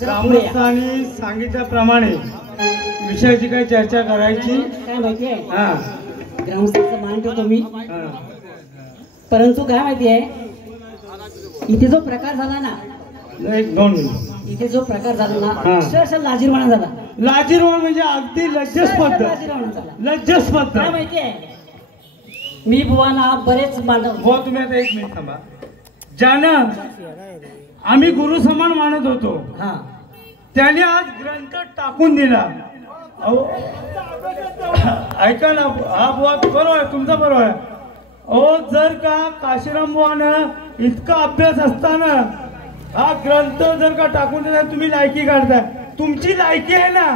ग्रामस्थांनी सांगितल्याप्रमाणे विषयाची काही चर्चा करायची काय माहितीये ग्रामस्थांचं मान ठेवतो मी परंतु काय माहितीये इथे जो प्रकार झाला ना एक दोन इथे जो प्रकार झाला ना अक्षरशः लाजीरवाणा झाला लाजीरवाण म्हणजे अगदी लज्जास्पद लज्जास्पद काय माहितीये मी बुवाना बरेच मानव बुवा तुम्ही आता एक मिनिट थांबा ज्यानं आम्ही गुरु समान मानत होतो त्याने आज ग्रंथ टाकून दिला ऐका ना हा बुवा बरोबर आहे तुमचा बरोबर आहे अहो जर का काशीराम बुवानं इतका अभ्यास असताना हा ग्रंथ जर का टाकून दिला तुम्ही लायकी काढताय तुमची लायकी आहे ना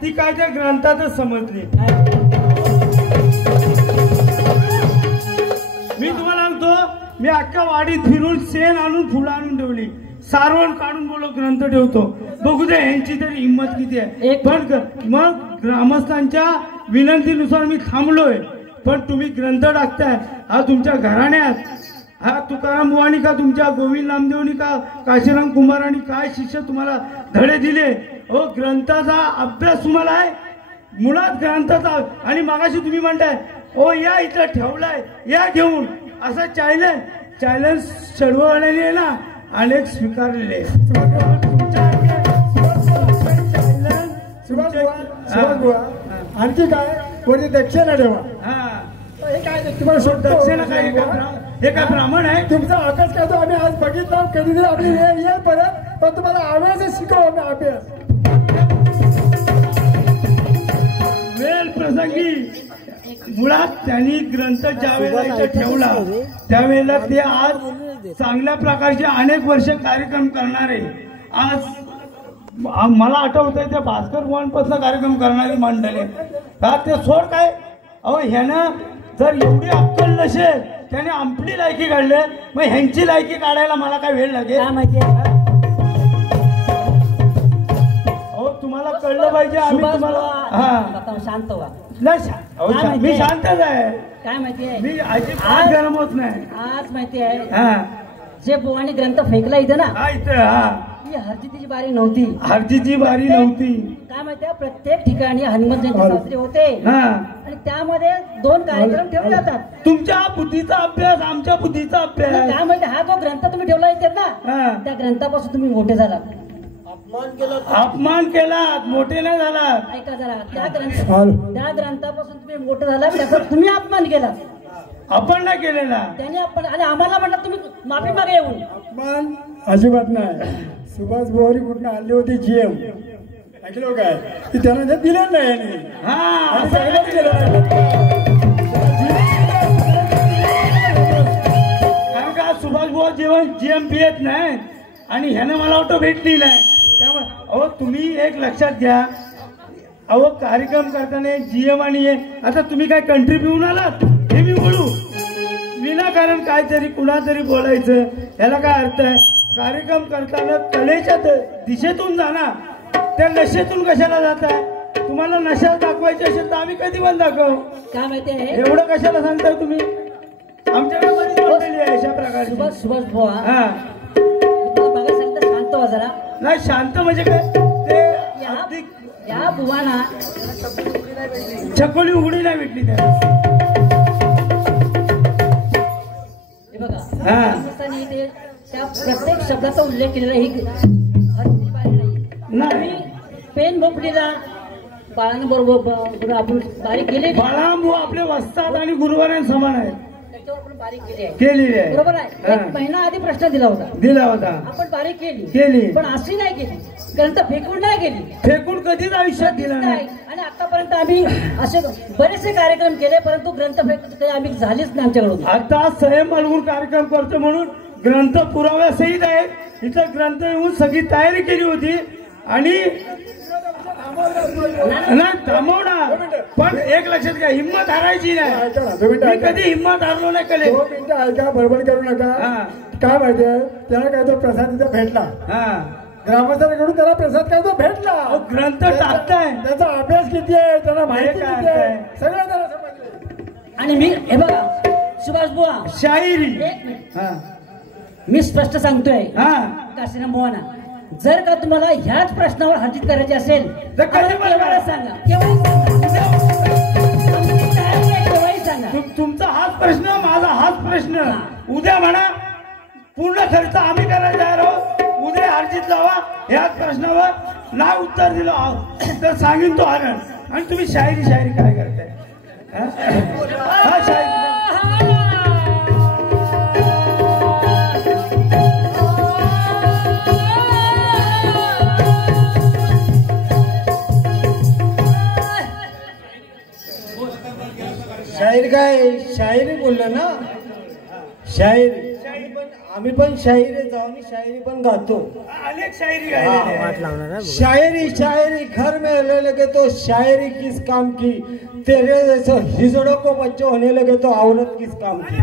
ती काय त्या ग्रंथातच समजली मी तुम्हाला सांगतो मी अख्ख्या वाडीत फिरून शेण आणून फुलं आणून ठेवली सारवण काढून बोलो ग्रंथ ठेवतो बघू दे यांची तरी हिंमत किती आहे पण मग ग्रामस्थांच्या विनंतीनुसार मी थांबलोय पण तुम्ही ग्रंथ टाकताय हा तुमच्या घराण्यात हा तुकाराम बुवानी का तुमच्या गोविंद नामदेवनी का काशीराम कुमारांनी काय शिष्य तुम्हाला धडे दिले हो ग्रंथाचा अभ्यास तुम्हाला आहे मुळात ग्रंथाचा आणि मागाशी तुम्ही म्हणताय ओ या इथं ठेवलाय या घेऊन असं चॅलेंज चळवळलेले आहे ना अनेक स्वीकारलेले आणखी काय कोणी दक्षिणा ठेवा काय तुम्हाला दक्षिणा काय हे काय ब्राह्मण आहे तुमचा आकाश काय तो आम्ही आज बघितला कधी आपली येईल परत पण तुम्हाला अभ्यास शिकवू आम्ही अभ्यास वेळ प्रसंगी मुळात त्यांनी ग्रंथ ज्यावेळेला इथे ठेवला त्यावेळेला ते आज चांगल्या प्रकारचे अनेक वर्ष कार्यक्रम करणारे आज मला आठवतंय त्या भास्कर भुवनपासून कार्यक्रम करणारी मंडळी का ते सोड काय अहो ह्यानं जर एवढी अक्कल नसेल त्याने आपली लायकी काढली मग ह्यांची लायकी काढायला मला काय वेळ लागेल अहो तुम्हाला कळलं पाहिजे आम्ही तुम्हाला शांत व्हा नाही मी शांतच आहे काय माहितीये मी अजिबात गरम होत नाही आज माहिती आहे जे बुवानी ग्रंथ फेकला इथे ना ही हरजितीची बारी नव्हती हरजितीची बारी नव्हती काय माहितीये प्रत्येक ठिकाणी हनुमान जयंती साजरी होते आणि त्यामध्ये 2 कार्यक्रम ठेवले जातात तुमच्या बुद्धीचा अभ्यास आमच्या बुद्धीचा अभ्यास काय माहिती हा जो ग्रंथ तुम्ही ठेवला इथे ना त्या ग्रंथापासून तुम्ही मोठे झाला अपमान केला मोठे नाही झाला ऐका जरा त्या ग्रंथापासून तुम्ही मोठे झाला त्याचा तुम्ही अपमान केला आपण नाही केलेला त्याने आपण आणि आम्हाला म्हटलं तुम्ही माफी मागे येऊन अपमान अजिबात नाही सुभाष बोहरी कुठून आणली होती जीएम ऐकलो काय की त्यांना ते दिलं नाही कारण का सुभाष बुवा जेवण जीएम पियत नाही आणि ह्यानं मला ऑटो भेटली नाही त्यामुळे अहो तुम्ही एक लक्षात घ्या अहो कार्यक्रम करताना जीएम आणि आता तुम्ही काय कंट्री पिऊन आलात हे मी बोलू विनाकारण काहीतरी कुणातरी बोलायचं याला काय अर्थ आहे कार्यक्रम करताना कलेच्या दिशेतून जाणार त्या नशेतून कशाला जात आहे तुम्हाला नशा दाखवायची असेल तर आम्ही कधी पण दाखव काय माहिती आहे एवढं कशाला सांगताय तुम्ही आमच्याकडे बरीच मंडळी आहे अशा प्रकारची सुभाष बुवा बघा सांगता शांत व्हा जरा नाही शांत म्हणजे काय ते या बुवाना छकोली उघडी नाही भेटली त्याला हे बघा त्या प्रत्येक शब्दाचा उल्लेख केलेला ही नाही पेन भोपडीला बाळांबरोबर आपण बारीक केले बाळांबू आपले वस्ताद आणि गुरुवारांनी समान आहेत बारीक केलेली आहे बरोबर आहे 1 महिना आधी प्रश्न दिला होता आपण बारीक केली पण अशी नाही केली ग्रंथ फेकून नाही केली फेकून कधीच आयुष्यात दिला नाही आणि आतापर्यंत आम्ही असे बरेचसे कार्यक्रम केले परंतु ग्रंथ फेक आम्ही झालीच नाही आमच्याकडून आता संयम बाळगून कार्यक्रम करतो म्हणून ग्रंथ पुराव्यासहित आहे इथं ग्रंथ येऊन सगळी तयारी केली होती आणि थांबवणार पण एक लक्षात घ्या हिंमत हारायची नाही कधी हिंमत हारलो नाही कले ऐका बरोबर करू नका काय माहितीये त्याला काय तो प्रसाद तिथे भेटला ग्रामस्थांकडून त्याला प्रसाद काय तो भेटला ग्रंथ टाकताय त्याचा अभ्यास किती आहे त्याला माहिती किती आहे सगळं त्याला समजलं आणि मी हे बघा सुभाष बुवा शाहिरी मी स्पष्ट सांगतोय काशीराम बुवाना जर का तुम्हाला ह्याच प्रश्नावर हर्जित करायची असेल तर आता कधी बोलणार? केव्हा सांगा, केव्हाही सांगा. आम्ही तयार आहे, केव्हाही सांगा. तुमचा हाच प्रश्न, माझा हाच प्रश्न. उद्या म्हणा पूर्ण खर्च आम्ही करायला तयार आहोत. उद्या अर्जित लावा ह्याच प्रश्नावर नाही उत्तर दिलं तर सांगेन तो हरण. आणि तुम्ही शायरी काय करताय? हा शायरी शाहीर काय शायरी बोललो ना, शायरी. आम्ही पण शायरी जाऊ आणि शायरी पण गातो. अनेक शायरी गायलेली. शायरी शायरी घर में रहने लगे तो शायरी किस काम की, तेरे जैसे हिजड़ों को बच्चे होने लगे तो औरत किस काम की.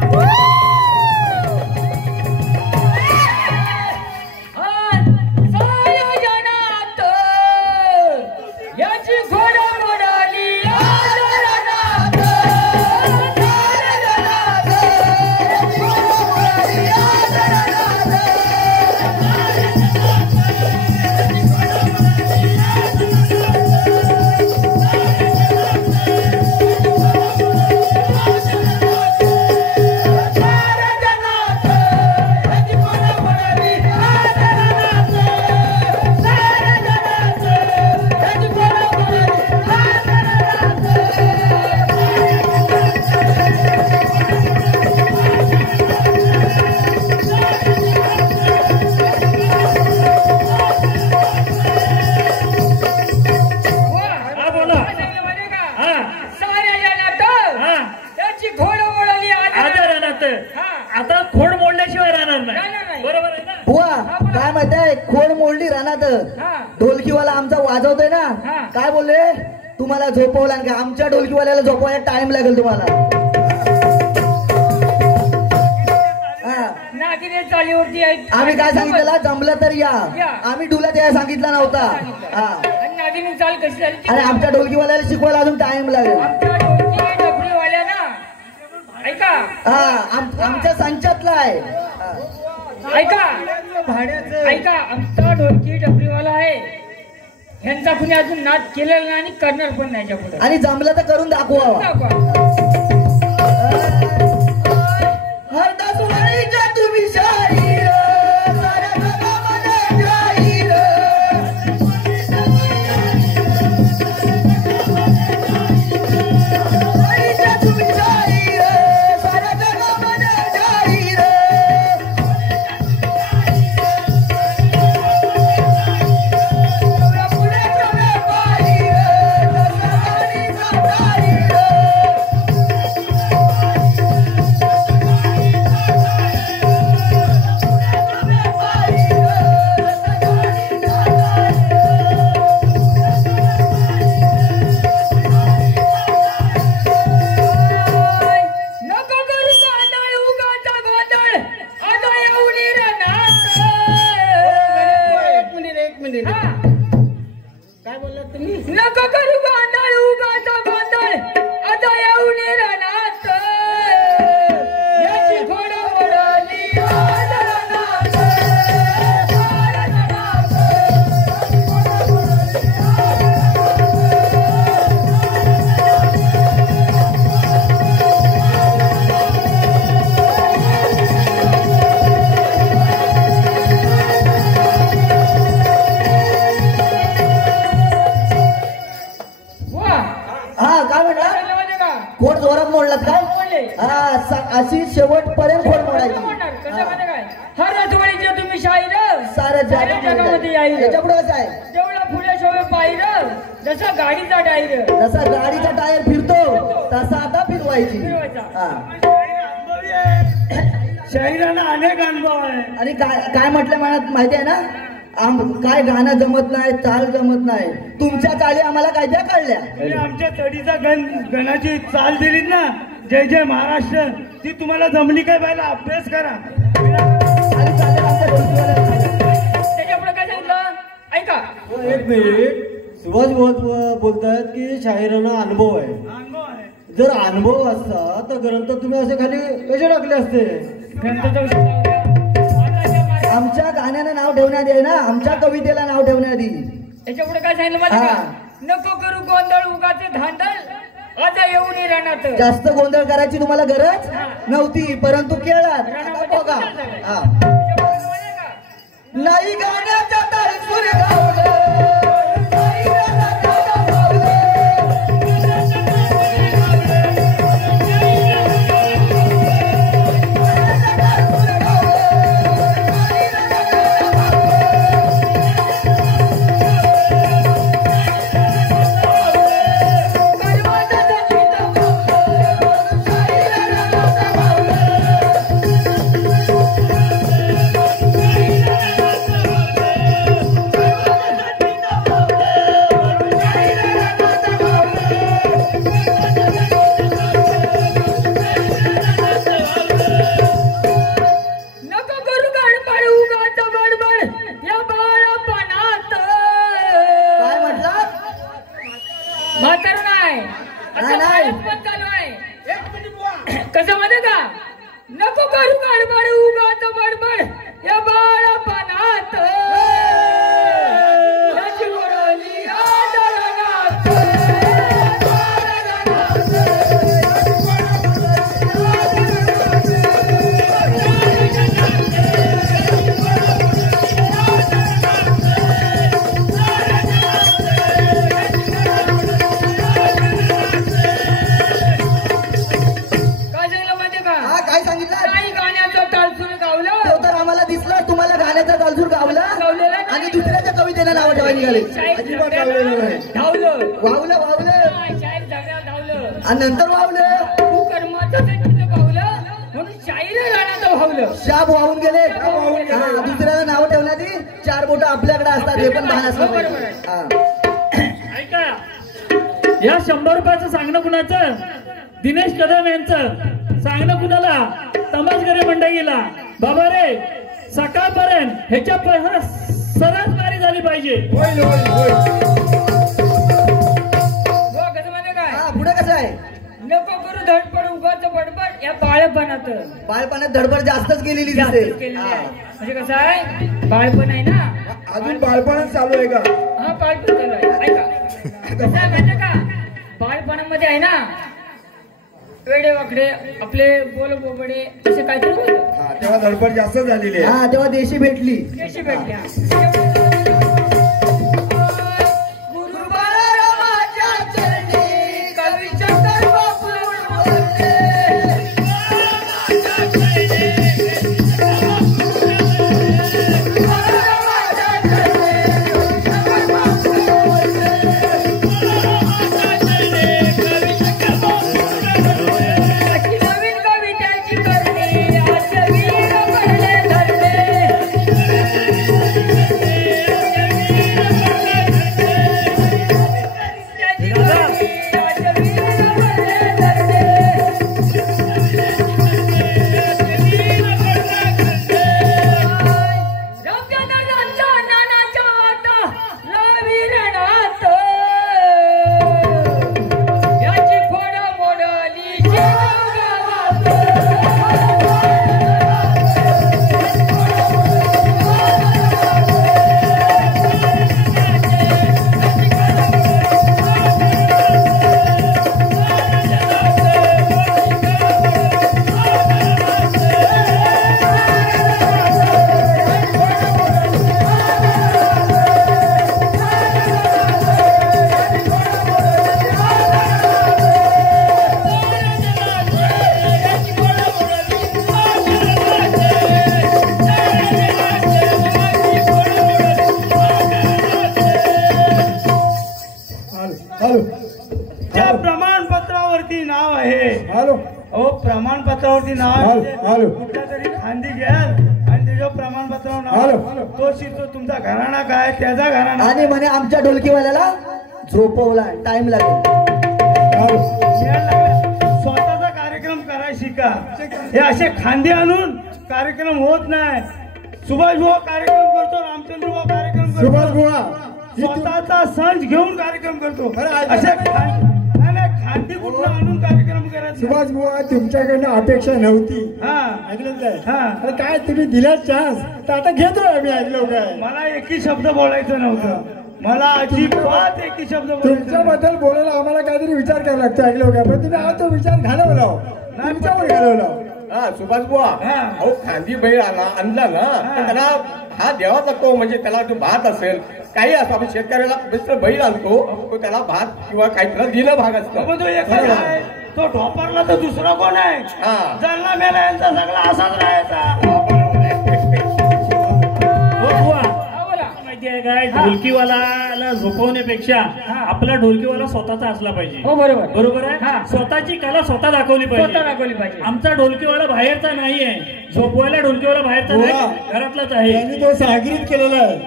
आता खोड मोडल्याशिवाय राहणार नाही. बरोबर आहे ना बुवा? काय माहिती आहे, खोड मोडली रानात. ढोलकीवाला आमचा वाजवतोय ना, काय बोलले तुम्हाला झोपवला का? आमच्या ढोलकीवाल्याला झोपवायला टाइम लागेल तुम्हाला. चालीवरती आम्ही काय सांगितलं, जमलं तर या. आम्ही ढोला द्यायला सांगितला नव्हता. नागिनी चाल कशी झाली? आणि आमच्या ढोलकीवाल्याला शिकवायला अजून टाइम लागेल. ऐका, आमच्या संचातला आहे. ऐका ऐका, आमचा ढोलकी डबरीवाला आहे. ह्यांचा कुणी अजून नाद केलेला नाही आणि करणार पण नाही याच्या पुढे. आणि जमलं तर करून दाखवा. तुम्ही शाहीर काय बोललात तुम्ही? नको करू गांधळ उगाचा गोंधळ आता येऊन रानात. याची घोडा ओढली खोड जोरात मोडलात काय? अशी शेवटपर्यंत खोड मोडायची. हर रजवाडीचे तुम्ही शाहीर साऱ्या जगामध्ये यायला याच्यापुढे कसं आहे? तेवढा पुढे शोभे पाहिलं जसा गाडीचा टायर. जसा गाडीचा टायर फिरतो तसा आता फिरवायची. शाहिरांना अनेक अनुभव आहे. आणि काय म्हटलं म्हणत माहिती आहे ना, काय गाणं जमत नाही, चाल जमत नाही. तुमच्या चाली आम्हाला काय त्या कळल्या. आमच्या चढीचा गणाची चाल दिलीत ना, जय जय महाराष्ट्र, ती तुम्हाला जमली काय पाहिजे अभ्यास करा. त्याच्यापुढे काय सांगितलं ऐका. एक मिनिट, सुभाष बोलतायत की शाहिरांना अनुभव आहे. जर अनुभव असता तर ग्रंथ तुम्ही असे खाली कसे टाकले असते? ग्रंथाचा विषय आमच्या गाण्यानं नाव ठेवण्यात आहे ना, आमच्या कवितेला नाव ठेवण्यात येईल. याच्या पुढे काय सांगितलं माहिती का? नको करू गोंधळ उगाच धांदळ आता येऊन रानात. जास्त गोंधळ करायची तुम्हाला गरज नव्हती, परंतु केळात. आता बघा नाही गाण्याच्या तालसूर गावलं, नाही गाण्याच्या गावलं. कसं मध्ये का नको करू गडबड उगाच बडबड या बाळपणात याची गोडली आदरणात. आणि दुसऱ्याच्या कवितेला नाव ठेवायला निघाले. वावलं वावलं आणि नंतर वावलं म्हणून शाहीर राहण्याचं भावलं. शाप वाहून गेले. दुसऱ्याला नाव ठेवण्यात येईल. 4 बोटं आपल्याकडे असतात हे पण भान असलं पाहिजे. ऐका, या 100 रुपयाचं सांगणं कुणाचं? दिनेश कदम यांचं सांगणं कुणाला? तमाशगरे मंडळीला. बाबा रे सकाळपर्यंत ह्याच्या सरस बारी झाली पाहिजे. पुढे कसं आहे? नको करू धडपड उगाच बडबड या बाळपणात धडपड जास्तच केलेली दिसते. म्हणजे कसं आहे, बाळपण आहे ना, अजून बाळपणच चालू आहे का? हा बाळपण चालू आहे. ऐका कसं आहे माहिती का, बाळपणामध्ये आहे ना वेडे वाकडे आपले बोल बोबडे असे काहीतरी होतं. तेव्हा धडपड जास्त झालेली आहे. हा तेव्हा देशी भेटली. देशी भेटली. त्या प्रमाणपत्रावरती नाव आहे. प्रमाणपत्रावरती नाव आहे. कुठल्या तरी खांदी घ्या आणि त्याच्या प्रमाणपत्रावर नाव. तो शिरतो तुमचा घराणा काय, त्याचा घराणा. आणि म्हणे आमच्या ढोलकीवाल्याला झोपवला, टाइम लागेल. स्वतःचा कार्यक्रम करायला शिका. हे असे खांदे आणून कार्यक्रम होत नाही. सुभाष भाऊ कार्यक्रम करतो, रामचंद्र भाऊ कार्यक्रम करतो, स्वतःचा संच घेऊन कार्यक्रम करतो. असे खाद्य कुठलं आणून कार्यक्रम करायचा. सुभाष बुवा तुमच्याकडनं अपेक्षा नव्हती. हा ऐकलं काय? हा. अरे काय तुम्ही दिला चान्स तर आता घेतोय आम्ही. ऐकलो काय? मला एकही शब्द बोलायचं नव्हतं. मला अजिबात एकही शब्द बोलायचं नव्हतं. तुमच्याबद्दल बोलायला आम्हाला काहीतरी विचार करायला लागतो. ऐकलो काय? पण तुम्ही आज तो विचार घालवला. तुमच्यावर घालवला. हा सुभाष बुवा हा. अहो खांदी बैल आणला ना तर त्याला हा द्यावा लागतो. म्हणजे त्याला जो भात असेल काही असं आपण शेतकऱ्याला दुसरं बैल आणतो तो त्याला भात किंवा काहीतरी दिलं भाग असतं. मग तो एकच आहे. तो ढोपरला तर दुसरा कोण आहे? हा. जळला मेला यांचा सगळा असाच राहायचा. माहिती आहे काय ढोलकीवाला झोपवण्यापेक्षा आपला ढोलकीवाला स्वतःचा असला पाहिजे. हो बरोबर बरोबर आहे. स्वतःची कला स्वतः दाखवली स्वतः दाखवली पाहिजे. आमचा ढोलकीवाला बाहेरचा नाही आहे. झोपवायला ढोलकीवाला बाहेरचा नाही, घरातलाच आहे. त्यांनी तो सागरीत केलेला आहे.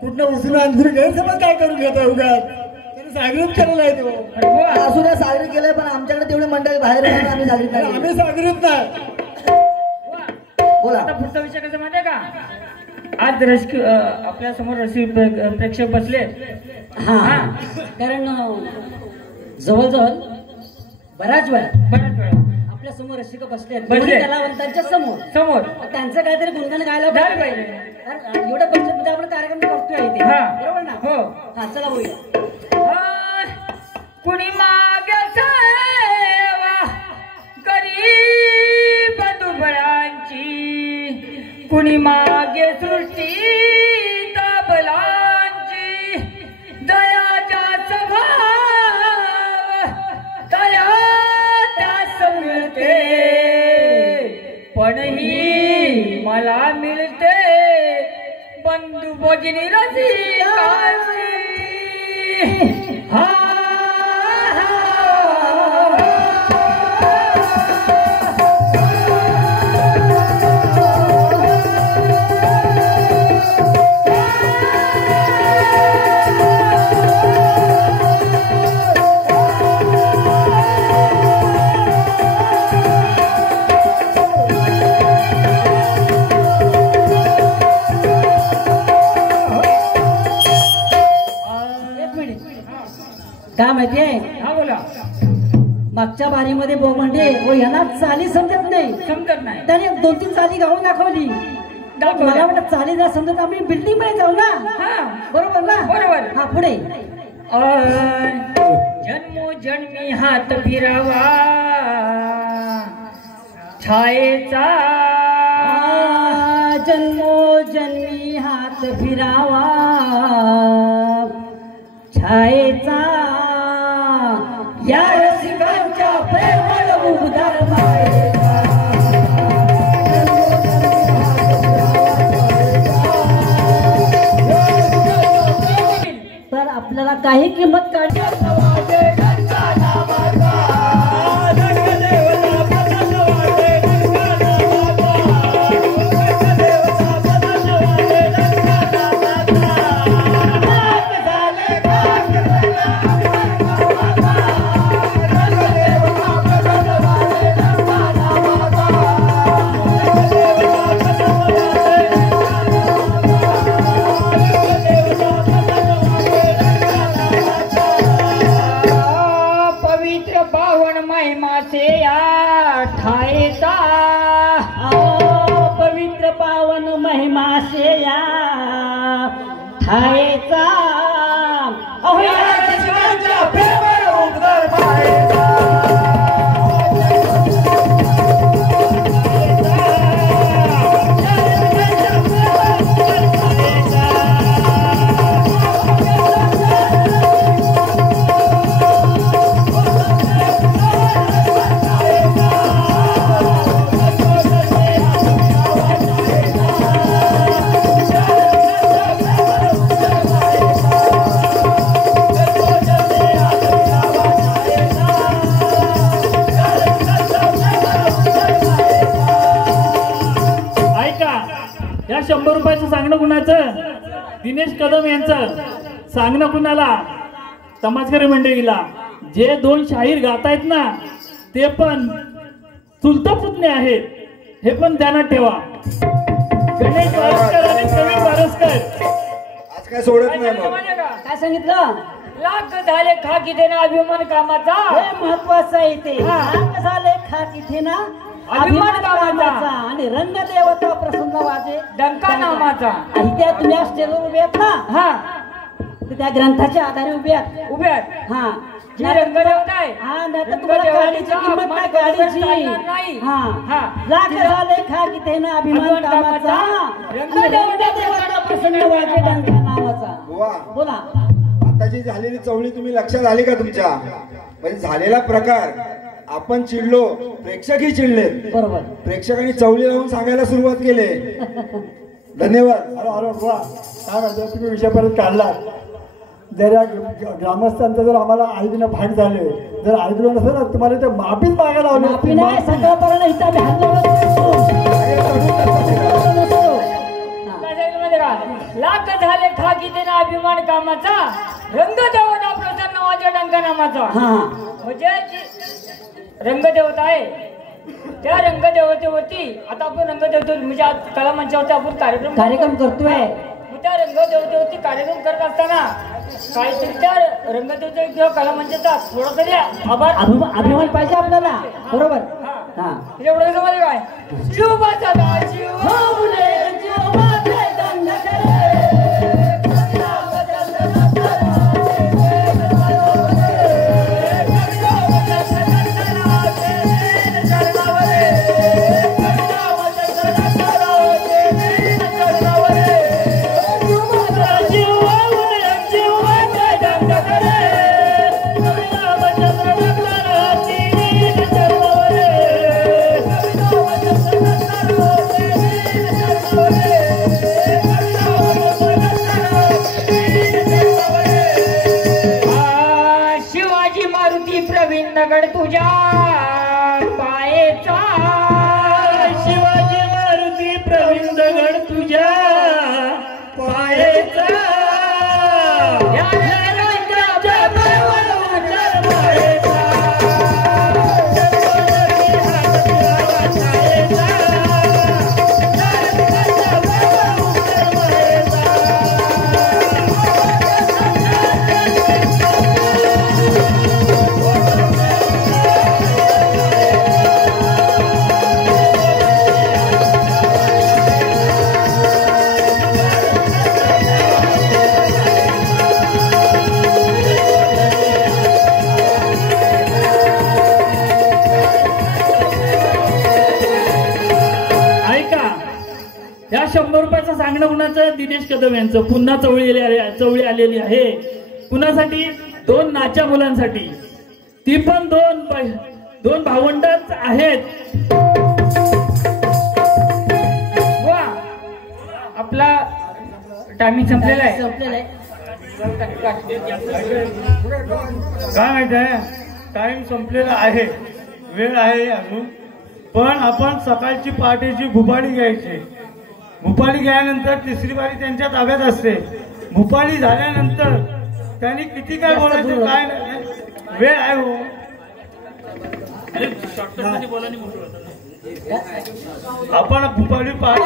कुठनं उचलून आणून गैरसमज काय करून घेतो उगाच. त्यांनी सागरीत केलेला आहे तो. असू द्या सागरीत केलंय पण आमच्याकडे तेवढी मंडळी बाहेर राहून आम्ही सागरीत नाही. आम्ही सागरीत नाही. बोला. आता पुढचा विषय कसं माहितीये का? आज आपल्या समोर प्रेक्षक बसले. हा कारण जवळजवळ बऱ्याच वेळा आपल्या समोर रसिक बसले कलावंतांच्या समोर त्यांचं काहीतरी गुणगान गायला पाहिजे. कारण एवढं बसले म्हणजे आपण कार्यक्रम करतोय इथे. बरोबर ना? हो. हा चला बोलूया. कुणी मागे गरीब दुबळांची, कुणी मागे सृष्टी तबलांची, दयाच्या स्वभाव दया त्यास मिळते, पण ही मला मिळते बंधू भगिनी रसिकांची. काय माहितीये? हा बोला. मागच्या बारीमध्ये म्हणजे यांना चाली समजत नाही. त्याने 2-3 चाली गाऊन दाखवली. मला वाटत चाली जर समजत आम्ही बिल्डिंग मध्ये जाऊ ना. बरोबर ना? बरोबर. हा पुढे. जन्मोजन्मी हात फिरावा छायेचा, जन्मोजन्मी हात फिरावा छायेचा, या रसिकांच्या प्रेमळ उबदार मायेचा. तर आपल्याला काही किंमत काढली पवित्र पावन महिमा से या ठायेचा. या 100 रुपयाचं सांगणं कुणाचं? दिनेश कदम यांचं सांगणं कुणाला? समाजकारी मंडळीला. जे 2 शाहीर गातायत ना ते पण चुलता पुतणे आहेत, हे पण ध्यानात ठेवा. गणेश बारसकर आणि प्रवीण बारसकर. आज काय सोडत नाही. काय सांगितलं? लाख झाले खा किती ना अभिमान कामाचा हे महत्वाचं आहे ते लाख झाले खा किती ना अभिमान कामाचा आणि रंग देवता प्रसन्न वाजे डंका नामाचा. आणि त्या तुम्ही स्टेजवर उभे आहेत ना हा त्या ग्रंथाच्या आधारे उभे आहेत उभे आहेत. हा जी रंगदेवता आहे हा नाही तर तुम्हाला गाडीची किंमत काय गाडीची नाही. हा हा. लाख झाले खा किती ना अभिमान कामाचा आणि रंग देवता प्रसन्न वाजे डंका नावाचा. बुवा, बोला आताची झालेली चवळी तुम्ही लक्षात आली का तुमच्या? म्हणजे झालेला प्रकार आपण चिडलो, प्रेक्षकही चिडले. बरोबर प्रेक्षकांनी चवळी लावून सांगायला सुरुवात केली. धन्यवाद. अरे बुवा, काय म्हणतो तुम्ही विषय परत काढला. जर या ग्रामस्थांचं जर आम्हाला ऐकणं भाग झाले, जर ऐकलं नसेल ना तुम्हाला ते माफीच मागायला लावली. माफी नाही सकाळपर्यंत इथं आम्ही हल्ला लाख झाले खा किती ना अभिमान कामाचा रंगदेवता प्रसन्न वाजे डंका नामाचा. म्हणजे जी रंगदेवता आहे त्या रंगदेवतेवरती आता आपण रंगदेवते म्हणजे आज कलामंचावरती आपण कार्यक्रम करतोय. मग त्या रंगदेवतेवरती कार्यक्रम करत असताना काहीतरी त्या रंगदेवते किंवा कलामंचाचा थोडा तरी अभिमान पाहिजे आपल्याला. बरोबर हा एवढं समजलं काय शिवबाचा दगड तुझ्या पायेचा शिवाजी मारुती प्रवीण दगड तुझ्या पायेचा या 100 रुपयाचं सांगणं कुणाचं? दिनेश कदम यांचं. पुन्हा चवळी आलेली आहे कुणासाठी? 2 नाच्या मुलांसाठी. ती पण दोन भावंडच आहेत. वा आपला टायमिंग संपलेला आहे. काय माहित आहे टाइम संपलेला आहे, वेळ आहे अजून. पण आपण सकाळची पहाटेची भुपाळी घ्यायची. भुपाळी घ्यायनंतर तिसरी बारी त्यांच्या ताब्यात असते. भुपाळी झाल्यानंतर त्यांनी किती काय बोलायचं काय नाही, वेळ आहे हो. आपण भुपाळी पहाटे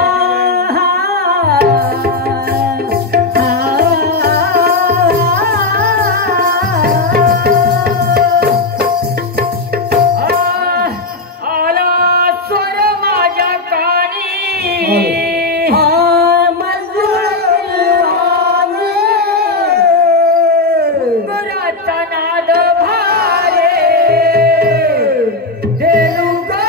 देनुगा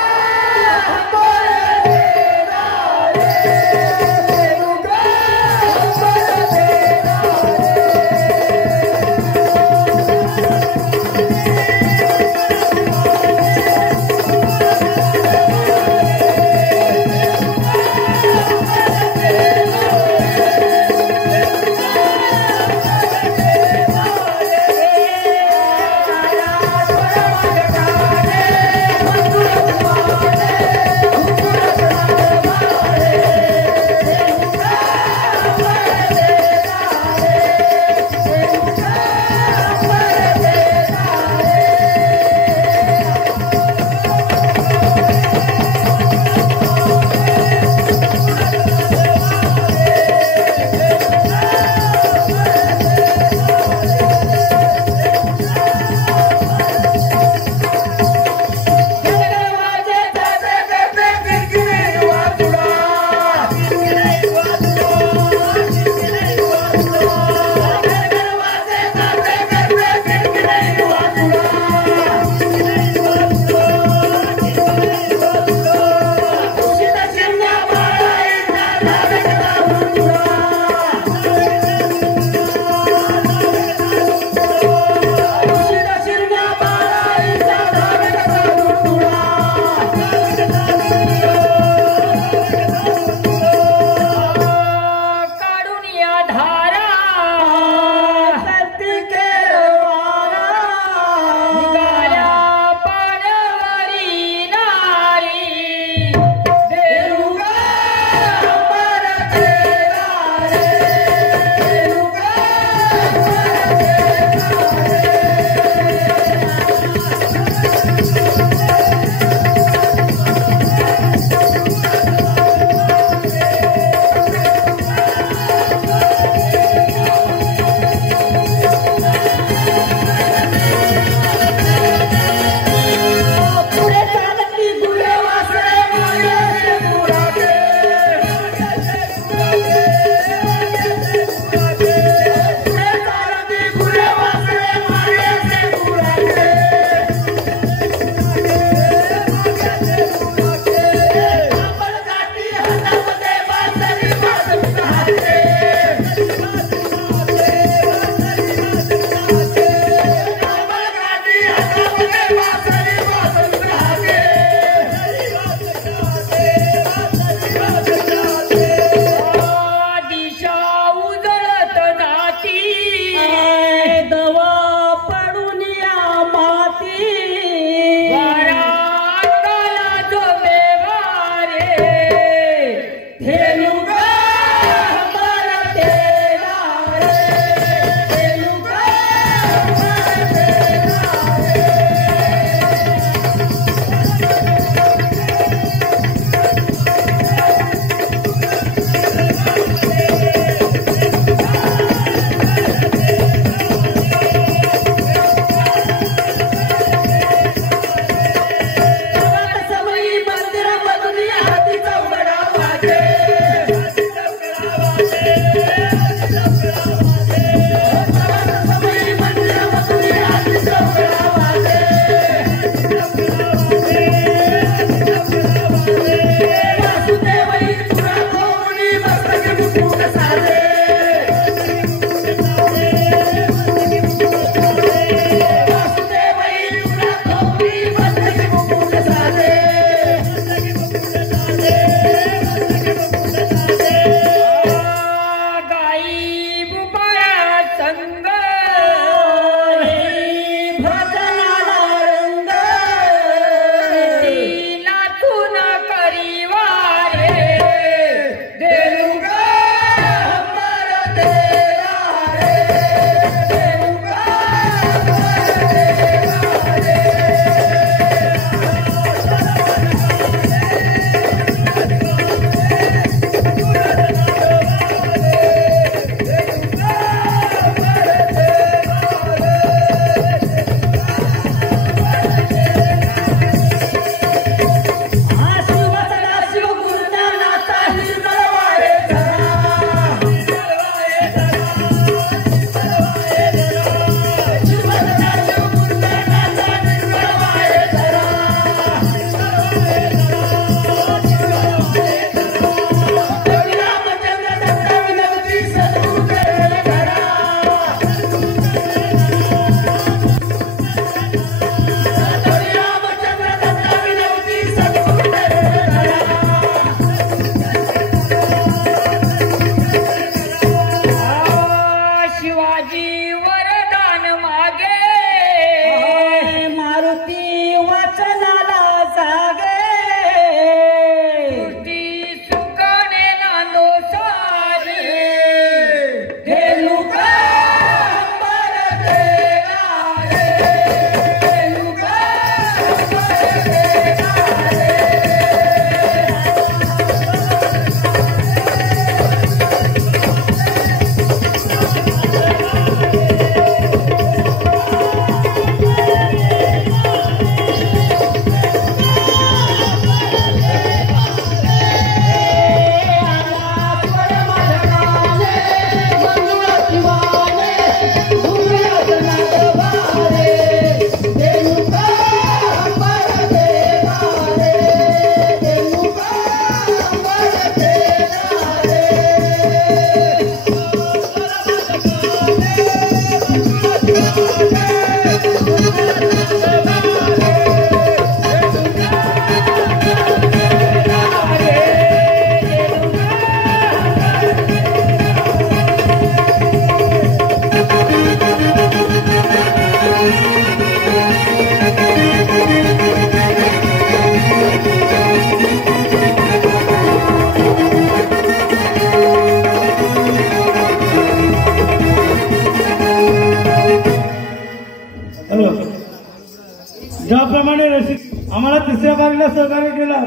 आम्हाला तिसऱ्या भागला सहकार्य केला,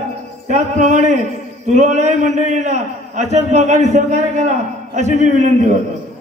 त्याचप्रमाणे तुरवल्याही मंडळीला अशाच प्रकारे सहकार्य करा अशी मी विनंती करतो.